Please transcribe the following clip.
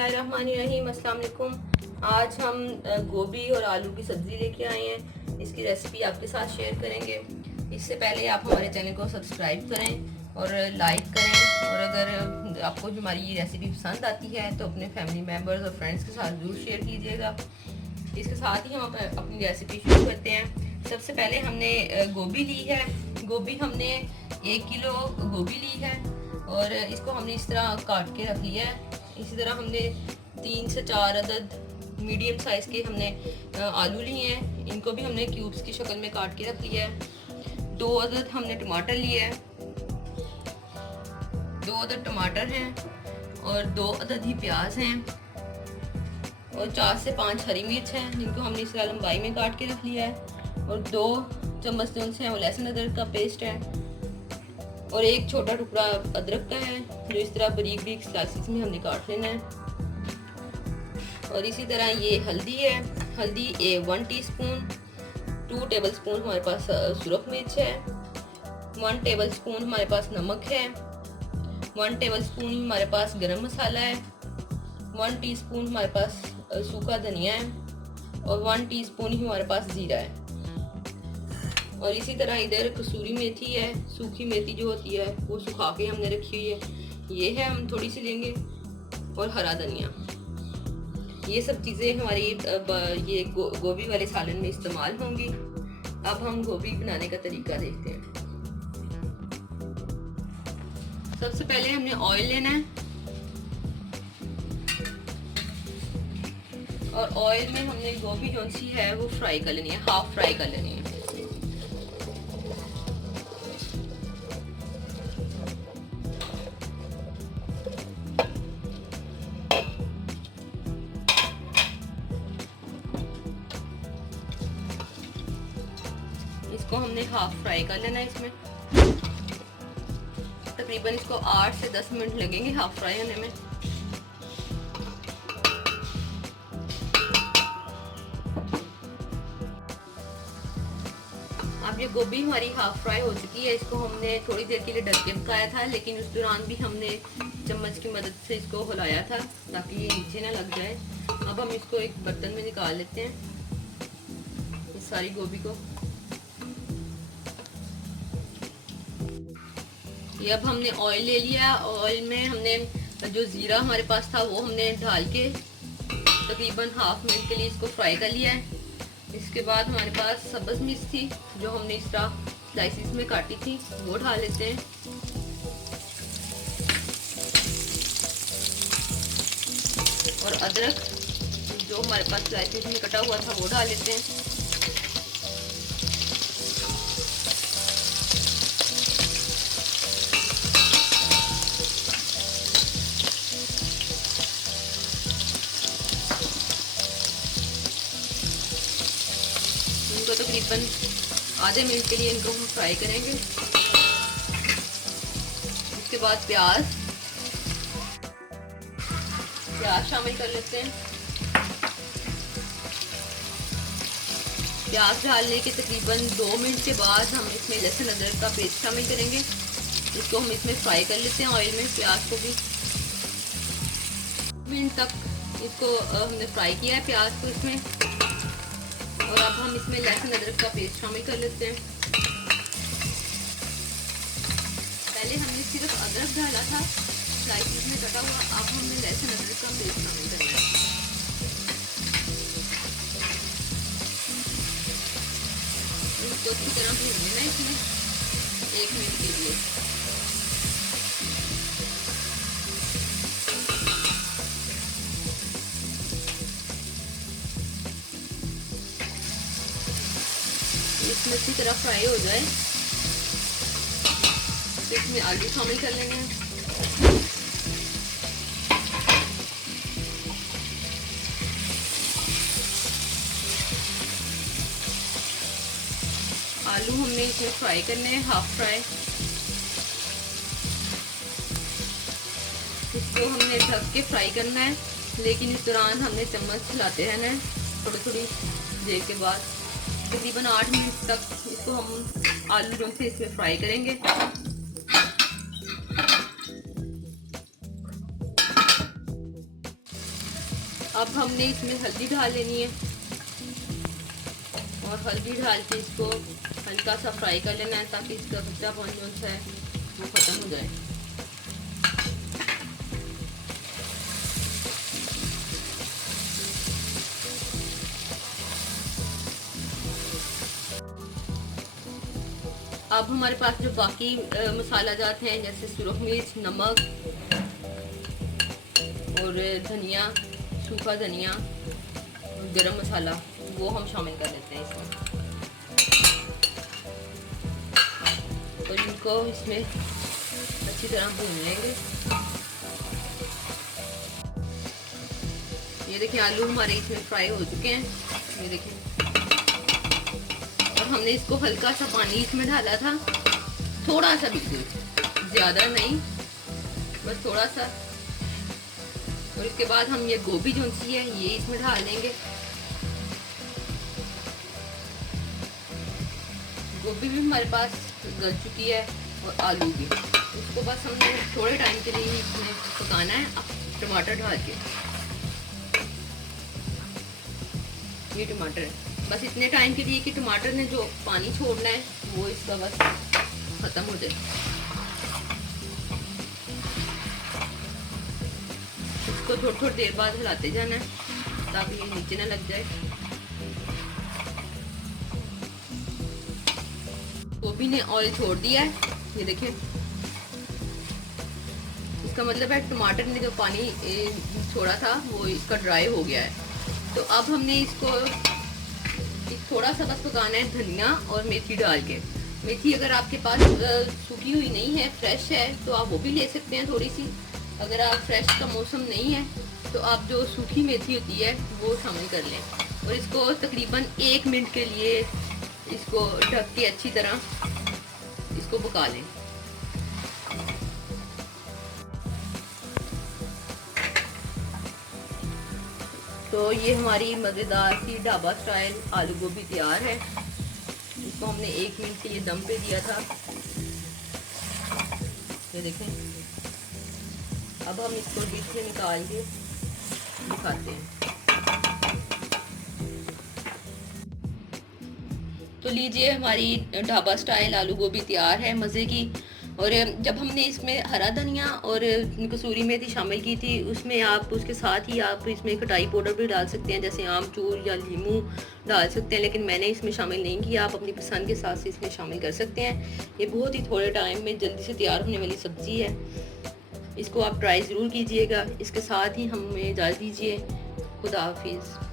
बिस्मिल्लाहिर्रहमानिर्रहीम। अस्सलाम वालेकुम। आज हम गोभी और आलू की सब्ज़ी लेके आए हैं। इसकी रेसिपी आपके साथ शेयर करेंगे। इससे पहले आप हमारे चैनल को सब्सक्राइब करें और लाइक करें, और अगर आपको हमारी ये रेसिपी पसंद आती है तो अपने फैमिली मेम्बर्स और फ्रेंड्स के साथ ज़रूर शेयर कीजिएगा। इसके साथ ही हम अपनी रेसिपी शुरू करते हैं। सबसे पहले हमने गोभी ली है। गोभी हमने 1 किलो गोभी ली है और इसको हमने इस तरह काट के रख लिया है। इसी तरह हमने 3 से 4 अदद मीडियम साइज़ के हमने आलू लिए हैं। इनको भी हमने क्यूब्स की शक्ल में काट के रख लिया है। 2 अदद हमने टमाटर लिए हैं, 2 अदद टमाटर हैं और 2 अदद ही प्याज हैं और 4 से 5 हरी मिर्च हैं, जिनको हमने इस तरह लंबाई में काट के रख लिया है। और 2 चम्मच जो से लहसुन अदरक का पेस्ट है और 1 छोटा टुकड़ा अदरक का है, जो इस तरह बारीक बारीक स्लाइसेस में हमने काट लेना है। और इसी तरह ये हल्दी है। हल्दी 1 टीस्पून, 2 टेबलस्पून हमारे पास सुरख मिर्च है, 1 टेबलस्पून हमारे पास नमक है, 1 टेबलस्पून हमारे पास गरम मसाला है, 1 टीस्पून हमारे पास सूखा धनिया है और 1 टीस्पून ही हमारे पास जीरा है। और इसी तरह इधर कसूरी मेथी है, सूखी मेथी जो होती है वो सुखा के हमने रखी हुई है, ये है, हम थोड़ी सी लेंगे। और हरा धनिया। ये सब चीज़ें हमारी ये गोभी वाले सालन में इस्तेमाल होंगी। अब हम गोभी बनाने का तरीका देखते हैं। सबसे पहले हमने ऑयल लेना है और ऑयल में हमने गोभी जो सी है वो फ्राई कर लेनी है, हाफ फ्राई कर लेनी है। इसको हमने हाफ फ्राई कर लेना है। इसमें तकरीबन इसको 8 से 10 मिनट लगेंगे हाफ फ्राई होने में। अब ये गोभी हमारी हाफ फ्राई हो चुकी है। इसको हमने थोड़ी देर के लिए ढक के पकाया था, लेकिन उस दौरान भी हमने चम्मच की मदद से इसको हिलाया था ताकि ये नीचे ना लग जाए। अब हम इसको एक बर्तन में निकाल लेते हैं, इस सारी गोभी को। ये अब हमने ऑयल ले लिया। ऑयल में हमने जो जीरा हमारे पास था वो हमने डाल के तकरीबन हाफ मिनट के लिए इसको फ्राई कर लिया है। इसके बाद हमारे पास सब्ज़ मिर्च थी जो हमने इस तरह स्लाइसिस में काटी थी, वो डाल लेते हैं। और अदरक जो हमारे पास स्लाइसिस में कटा हुआ था वो डाल लेते हैं। इनको तकरीबन आधे मिनट के लिए इनको हम फ्राई करेंगे। इसके बाद प्याज शामिल कर लेते हैं। प्याज डालने के तकरीबन 2 मिनट के बाद हम इसमें लहसुन अदरक का पेस्ट शामिल करेंगे। इसको हम इसमें फ्राई कर लेते हैं ऑयल में, प्याज को भी। मिनट तक इसको हमने फ्राई किया है प्याज को इसमें। और अब हम इसमें लहसुन अदरक का पेस्ट शामिल कर लेते हैं। पहले हमने सिर्फ अदरक डाला था स्लाइसेस में कटा हुआ, अब हमने लहसुन अदरक का पेस्ट शामिल करना है। इसको अच्छी तरह भून लेना है इसमें 1 मिनट के लिए। इसमें अच्छी तरह फ्राई हो जाए तो इसमें आलू शामिल कर लेंगे। आलू हमने इसमें फ्राई करने हैं, हाफ फ्राई। इसको हमने ढक के फ्राई करना है, लेकिन इस दौरान हमने चम्मच हिलाते रहना है थोड़ी थोड़ी देर के बाद। तकरीबन 8 मिनट तक इसको हम आलू जो से इसमें फ्राई करेंगे। अब हमने इसमें हल्दी डाल लेनी है और हल्दी डाल के इसको हल्का सा फ्राई कर लेना है ताकि इसका कच्चापन जो है वो ख़त्म हो जाए। अब हमारे पास जो बाकी मसाला जात हैं जैसे सुरख मिर्च, नमक और धनिया, सूखा धनिया और गरम मसाला, वो हम शामिल कर लेते हैं इसमें और इनको इसमें अच्छी तरह भून लेंगे। ये देखिए आलू हमारे इसमें फ्राई हो चुके हैं, ये देखिए। और हमने इसको हल्का सा पानी इसमें डाला था, थोड़ा सा, बिल्कुल ज़्यादा नहीं, बस थोड़ा सा। और इसके बाद हम ये गोभी जो सी है ये इसमें डाल देंगे। गोभी भी हमारे पास गल चुकी है और आलू भी। इसको बस हमने थोड़े टाइम के लिए इसमें पकाना है। अब टमाटर डाल के, ये टमाटर बस इतने टाइम के लिए कि टमाटर ने जो पानी छोड़ना है वो इसका बस ख़त्म हो जाए। इसको थोड़ी देर बाद हिलाते जाना है ताकि ये नीचे ना लग जाए। गोभी ने ऑयल छोड़ दिया है, ये देखिए। इसका मतलब है टमाटर ने जो पानी छोड़ा था वो इसका ड्राई हो गया है। तो अब हमने इसको थोड़ा सा बस पकाना है धनिया और मेथी डाल के। मेथी अगर आपके पास सूखी हुई नहीं है, फ्रेश है, तो आप वो भी ले सकते हैं थोड़ी सी। अगर आप फ्रेश का मौसम नहीं है तो आप जो सूखी मेथी होती है वो शामिल कर लें और इसको तकरीबन 1 मिनट के लिए इसको ढक के अच्छी तरह इसको पका लें। तो ये हमारी मज़ेदार सी ढाबा स्टाइल आलू गोभी तैयार है। इसको हमने 1 मिनट के लिए दम पे दिया था, ये देखें। अब हम इसको डिश से निकाल के दिखाते हैं। तो लीजिए हमारी ढाबा स्टाइल आलू गोभी तैयार है, मज़े की। और जब हमने इसमें हरा धनिया और कसूरी मेथी शामिल की थी, उसमें आप उसके साथ ही आप इसमें खटाई पाउडर भी डाल सकते हैं, जैसे आमचूर या नींबू डाल सकते हैं, लेकिन मैंने इसमें शामिल नहीं किया। आप अपनी पसंद के साथ से इसमें शामिल कर सकते हैं। ये बहुत ही थोड़े टाइम में जल्दी से तैयार होने वाली सब्ज़ी है। इसको आप ट्राई ज़रूर कीजिएगा। इसके साथ ही हमें इजाज़त दीजिए। खुदा हाफिज़।